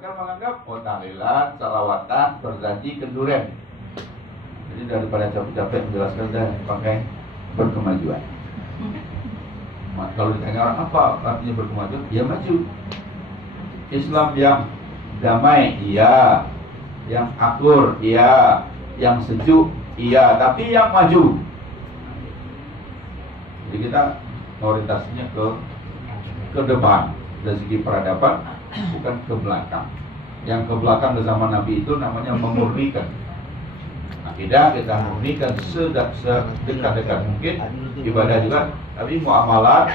Mereka menganggap tahlilan, salawatan, berjanji ke duren. Jadi daripada capek-capek menjelaskan dan pakai berkemajuan. Kalau ditanya orang apa artinya berkemajuan, dia maju. Islam yang damai, iya. Yang akur, iya. Yang sejuk, iya. Tapi yang maju. Jadi kita orientasinya ke depan dari segi peradaban, bukan ke belakang. Yang ke belakang di zaman Nabi itu namanya memurnikan. Akidah kita murnikan sedekat-dekat mungkin, ibadah juga, tapi muamalah,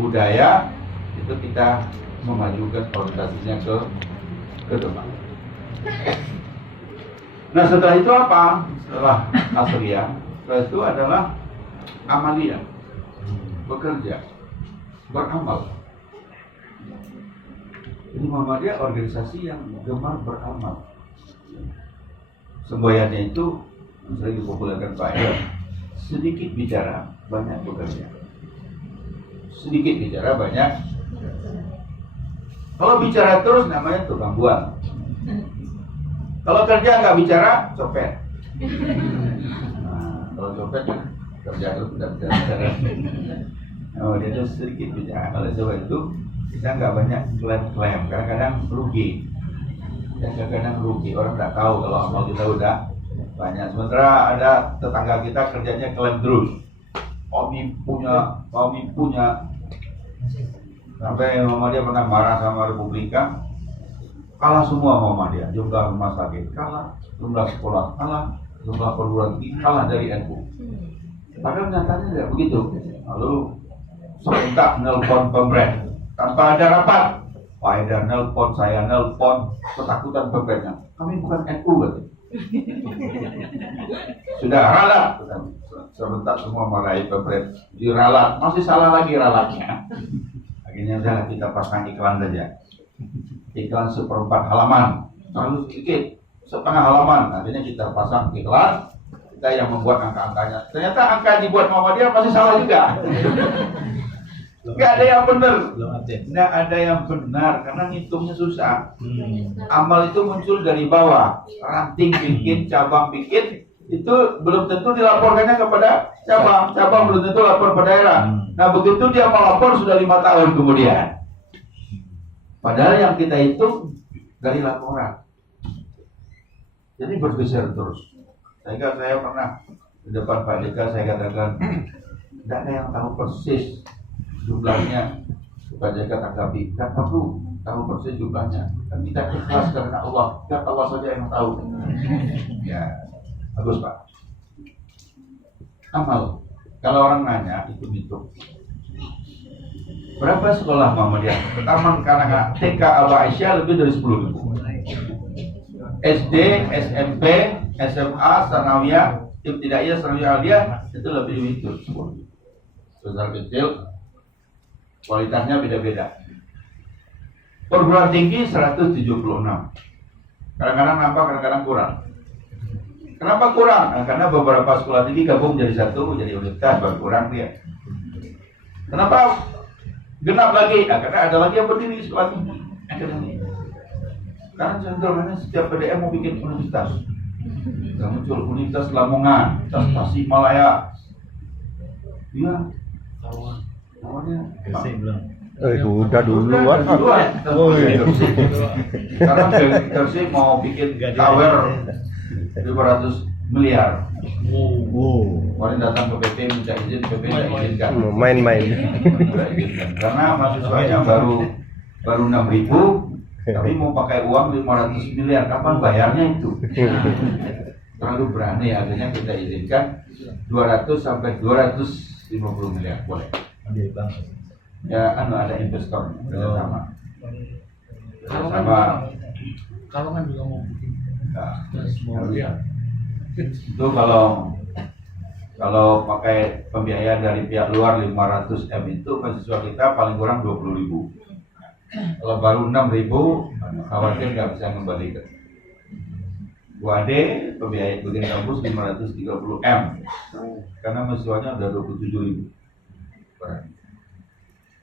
budaya itu kita memajukan orientasinya ke depan. Nah setelah itu apa? Setelah asriyah, setelah itu adalah amaliyah, bekerja, beramal. Ini Muhammadiyah organisasi yang gemar beramal. Semboyannya itu sering dipopulerkan Pak Ed, sedikit bicara, banyak bekerja. Sedikit bicara, banyak. Kalau bicara terus namanya tukang buang. Kalau kerja nggak bicara, copet. Nah, kalau copet kan kerja terus tidak bicara. Oh, dia itu sedikit bicara. Oleh sebab itu kita nggak banyak klaim-klaim. Kadang-kadang rugi. Ya kadang-kadang rugi. Orang nggak tahu kalau amal kita udah banyak. Sementara ada tetangga kita kerjanya klaim terus. Kami punya. Sampai Muhammadiyah pernah marah sama Republika. Kalah semua Muhammadiyah. Jumlah rumah sakit kalah, jumlah sekolah kalah, jumlah perguruan tinggi kalah dari NU. Padahal nyatanya tidak begitu. Lalu serentak nelpon pemerintah tanpa ada rapat. Pak Haidar nelpon, saya nelpon, ketakutan pemerintah. Kami bukan NU gitu. Sudah ralat, sebentar semua marahi pemerintah. Diralat, masih salah lagi ralatnya. Akhirnya udah kita pasang iklan saja. Iklan 1/4 halaman, terlalu sedikit, setengah halaman. Akhirnya kita pasang iklan, kita yang membuat angka-angkanya. Ternyata angka yang dibuat Muhammadiyah masih salah juga. Nggak ada yang benar. Nggak ada yang benar karena ngitungnya susah. Amal itu muncul dari bawah, ranting bikin, cabang bikin, itu belum tentu dilaporkannya kepada cabang, cabang belum tentu lapor ke daerah. Nah begitu dia melapor sudah 5 tahun kemudian. Padahal yang kita hitung dari laporan. Jadi bergeser terus. Sehingga saya pernah di depan Pak Jeka saya katakan, tidak ada yang tahu persis jumlahnya. Pak Jeka tanggapi, tidak perlu tahu persis jumlahnya. Kan kita ikhlas karena Allah, biar Allah saja yang tahu. Ya, bagus Pak. Amal. Kalau orang nanya, hitung-hitung. Berapa sekolah Muhammadiyah? Taman kanak-kanak TK Aba Aisyah lebih dari 10.000. SD, SMP, SMA, Sanawiyah, Ibtidaiyah, Sanawiyah Aliyah itu lebih dari itu. Besar kecil, kualitasnya beda-beda. Perguruan tinggi 176. Kadang-kadang nampak, kadang-kadang kurang. Kenapa kurang? Nah, karena beberapa sekolah tinggi gabung jadi satu, jadi universitas, berkurang dia. Kenapa genap lagi? Nah, karena ada lagi yang berdiri di sekolah tinggi akademi. Sekarang cenderungnya setiap PDM mau bikin universitas. Sudah muncul Universitas Lamongan, Universitas Tasikmalaya. Iya. Awalnya belum. Udah duluan. Sekarang Gresik mau bikin tower 500 miliar. Kemarin datang ke PP minta izin, PP tidak izinkan. Main-main. Karena mahasiswanya baru 6.000, tapi mau pakai uang 500 miliar. Kapan bayarnya itu? Terlalu berani, akhirnya kita izinkan 200 sampai 250 miliar boleh. Ya, ada investor sama. Kalau kan juga mau bikin. Nah, itu kalau pakai pembiayaan dari pihak luar 500 M itu mahasiswa kita paling kurang 20.000. Kalau baru 6.000 khawatir nggak bisa kembalikan. UAD pembiayaan bikin kampus 530 M karena mahasiswanya udah 27.000.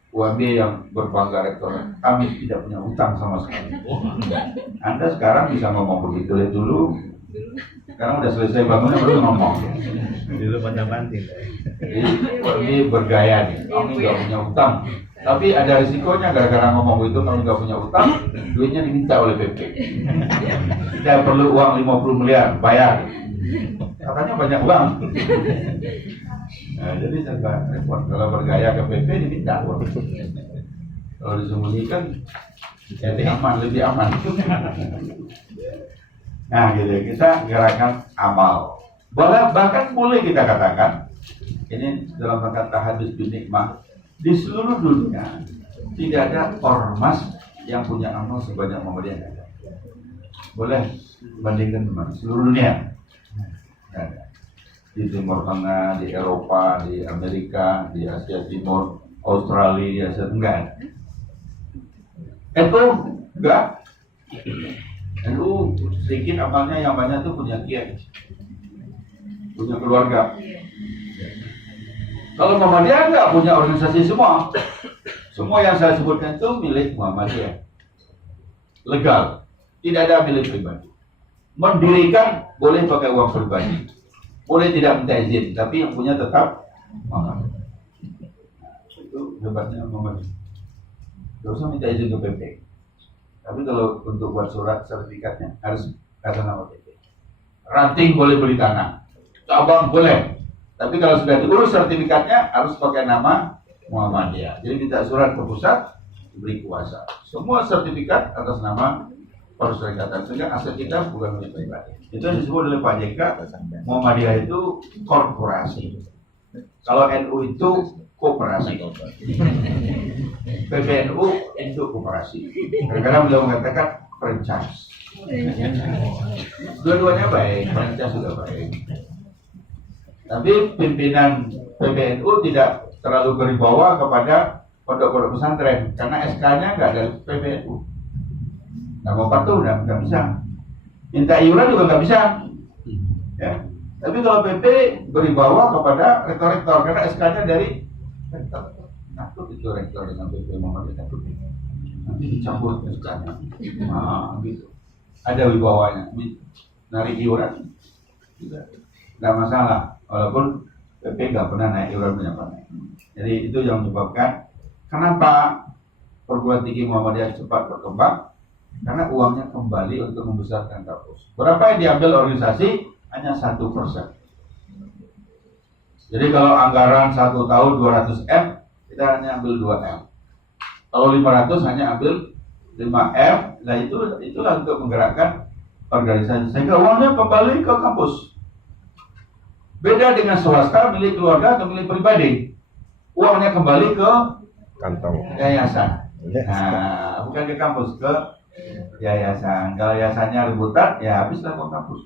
UMB yang berbangga rektor, kami tidak punya utang sama sekali. Anda sekarang bisa ngomong begitu, lihat dulu. Sekarang udah selesai bangunnya baru ngomong. Dulu pandang-pandang. Jadi ini bergaya nih, kami nggak punya utang. Tapi ada risikonya gara-gara ngomong itu kami nggak punya utang, duitnya diminta oleh PP. Kita perlu uang 50 miliar, bayar. Katanya banyak uang. Nah, jadi serba repot. Kalau bergaya ke PP diminta uang. Kalau disembunyikan, jadi aman, lebih aman. Nah, gitu kita gerakan amal. Bahkan boleh kita katakan, ini dalam rangka tahadus bin nikmah, di seluruh dunia tidak ada ormas yang punya amal sebanyak Muhammadiyah. Boleh bandingkan teman seluruh dunia. Di Timur Tengah, di Eropa, di Amerika, di Asia Timur, Australia, Asia Tenggara. NU enggak. NU sedikit amalnya, yang banyak tuh punya kiai, punya keluarga. Kalau Muhammadiyah enggak punya organisasi semua. Semua yang saya sebutkan itu milik Muhammadiyah. Legal. Tidak ada milik pribadi. Mendirikan boleh pakai uang pribadi. Boleh tidak minta izin, tapi yang punya tetap Muhammadiyah. Itu hebatnya Muhammadiyah. Tidak usah minta izin ke PP. Tapi kalau untuk buat surat sertifikatnya harus kata nama PP. Ranting boleh beli tanah, cabang boleh. Tapi kalau sudah diurus sertifikatnya harus pakai nama Muhammadiyah. Jadi minta surat ke pusat, diberi kuasa. Semua sertifikat atas nama perserikatan, sehingga aset kita bukan milik pribadi. Itu yang disebut oleh Pak JK, Muhammadiyah itu korporasi. Kalau NU itu koperasi. PBNU itu koperasi. Kadang-kadang beliau mengatakan franchise. Dua-duanya baik, franchise juga baik. Tapi pimpinan PBNU tidak terlalu berwibawa kepada pondok-pondok pesantren karena SK-nya nggak dari PBNU. Nggak mau patuh, nggak bisa. Minta iuran juga nggak bisa. Ya. Tapi kalau PP berwibawa kepada rektor-rektor karena SK-nya dari rektor. Takut itu rektor dengan PP Muhammadiyah, takut. Nanti dicabut SK-nya. Nah, gitu. Ada wibawanya. Narik iuran juga nggak masalah. Walaupun PP nggak pernah naik iuran berapa naik. Jadi itu yang menyebabkan kenapa perguruan tinggi Muhammadiyah cepat berkembang, karena uangnya kembali untuk membesarkan kampus. Berapa yang diambil organisasi? Hanya 1%. Jadi kalau anggaran 1 tahun 200 M, kita hanya ambil 2 M. Kalau 500 hanya ambil 5 M. Nah itulah untuk menggerakkan organisasi sehingga uangnya kembali ke kampus. Beda dengan swasta, milik keluarga atau milik pribadi. Uangnya kembali ke kantong yayasan. Nah, bukan ke kampus, ke yayasan. Kalau yayasannya rebutan, ya habislah uang kampus.